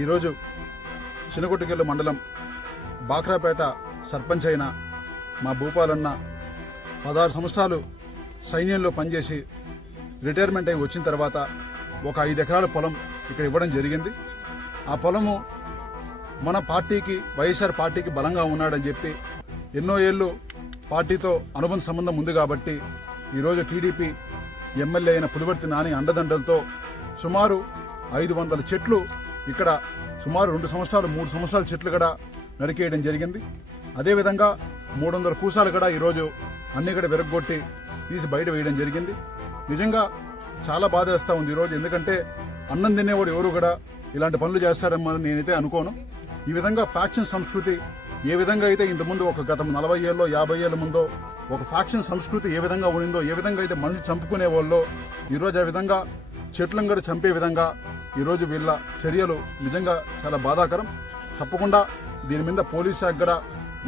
ఈరోజు చినగుట్టకెళ్ళు మండలం బాక్రాపేట సర్పంచ్ అయిన మా భూపాలన్న పదహారు సంవత్సరాలు సైన్యంలో పనిచేసి రిటైర్మెంట్ అయి వచ్చిన తర్వాత ఒక ఐదు ఎకరాల పొలం ఇక్కడ ఇవ్వడం జరిగింది. ఆ పొలము మన పార్టీకి వైఎస్ఆర్ పార్టీకి బలంగా ఉన్నాడని చెప్పి ఎన్నో ఏళ్ళు పార్టీతో అనుబంధ సంబంధం ఉంది కాబట్టి ఈరోజు టీడీపీ ఎమ్మెల్యే అయిన పులివర్తి నాని అండదండలతో సుమారు ఐదు వందల చెట్లు ఇక్కడ సుమారు రెండు సంవత్సరాలు మూడు సంవత్సరాల చెట్లు కూడా నరికేయడం జరిగింది. అదేవిధంగా మూడు వందల కూసాలు కూడా ఈరోజు అన్ని కూడా విరగొట్టి తీసి బయట వేయడం జరిగింది. నిజంగా చాలా బాధ వేస్తూ ఉంది ఈరోజు ఎందుకంటే అన్నం తినేవాడు ఎవరు కూడా ఇలాంటి పనులు చేస్తారని నేనైతే అనుకోను. ఈ విధంగా ఫ్యాక్షన్ సంస్కృతి ఏ విధంగా అయితే ఇంతకుముందు ఒక గత నలభై ఏళ్ళలో యాభై ఏళ్ళ ముందో ఒక ఫ్యాక్షన్ సంస్కృతి ఏ విధంగా ఉండిందో ఏ విధంగా అయితే మనుషులు చంపుకునే వాళ్ళు ఈరోజు ఆ విధంగా చెట్లను కూడా చంపే విధంగా ఈరోజు వీళ్ళ చర్యలు నిజంగా చాలా బాధాకరం. తప్పకుండా దీని మీద పోలీస్ శాఖ కూడా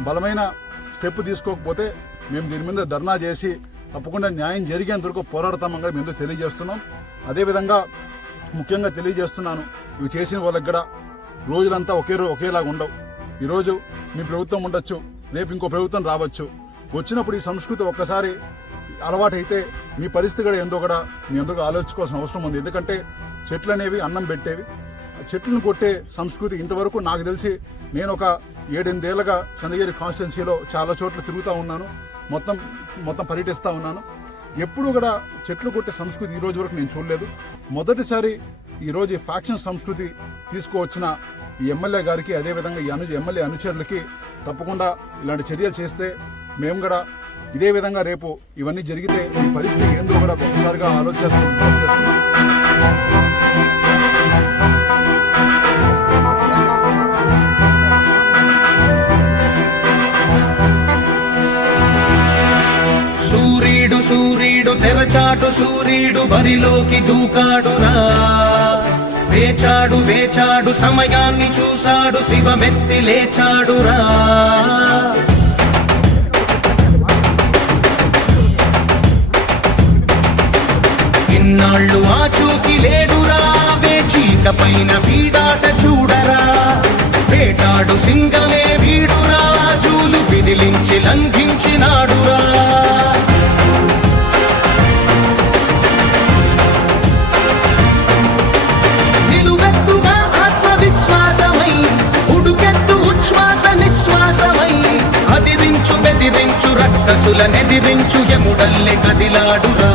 బలమైన స్టెప్ తీసుకోకపోతే మేము దీని మీద ధర్నా చేసి తప్పకుండా న్యాయం జరిగేంత వరకు పోరాడతామని కూడా మేము తెలియజేస్తున్నాం. అదేవిధంగా ముఖ్యంగా తెలియజేస్తున్నాను ఇవి చేసిన వాళ్ళకి కూడా రోజులంతా ఒకే రోజు ఒకేలాగా ఉండవు. ఈరోజు మీ ప్రభుత్వం ఉండొచ్చు రేపు ఇంకో ప్రభుత్వం రావచ్చు. వచ్చినప్పుడు ఈ సంస్కృతి ఒక్కసారి అలవాటైతే మీ పరిస్థితి కూడా ఎంతో కూడా మీ ఎందుకు ఆలోచించుకోవాల్సిన అవసరం ఉంది. ఎందుకంటే చెట్లు అనేవి అన్నం పెట్టేవి. చెట్లను కొట్టే సంస్కృతి ఇంతవరకు నాకు తెలిసి నేను ఒక ఏడెనిమిదేళ్ళుగా చంద్రగిరి కాన్స్టిట్యున్సీలో చాలా చోట్ల తిరుగుతూ ఉన్నాను. మొత్తం మొత్తం పర్యటిస్తూ ఉన్నాను. ఎప్పుడూ కూడా చెట్లు కొట్టే సంస్కృతి ఈ రోజు వరకు నేను చూడలేదు. మొదటిసారి ఈరోజు ఈ ఫ్యాక్షన్ సంస్కృతి తీసుకువచ్చిన ఈ ఎమ్మెల్యే గారికి అదేవిధంగా ఈ అను ఎమ్మెల్యే అనుచరులకి తప్పకుండా ఇలాంటి చర్యలు చేస్తే మేము కూడా ఇదే విధంగా రేపు ఇవన్నీ జరిగితే ఈ పరిస్థితి ఏందో కూడా ఒకసారిగా ఆలోచన సూర్యుడు సూర్యుడు తెరచాటు సూర్యుడు బరిలోకి దూకాడురా వేచాడు వేచాడు సమయాన్ని చూశాడు శివమెత్తి లేచాడురా ఇన్నాళ్ళు ఆచూకి లేడు వేచీక పైన వీడాట చూడరా. వేటాడు సింగమే వీడురా. జూలు విదిలించి లంఘించినాడురా నిలువెత్తుగా ఆత్మవిశ్వాసమై ఉడుకెత్తు ఉచ్ఛ్వాస నిశ్వాసమై అదిరించు బెదిరించు రక్కసుల నెదిరించు ఎముడల్లె కదిలాడురా.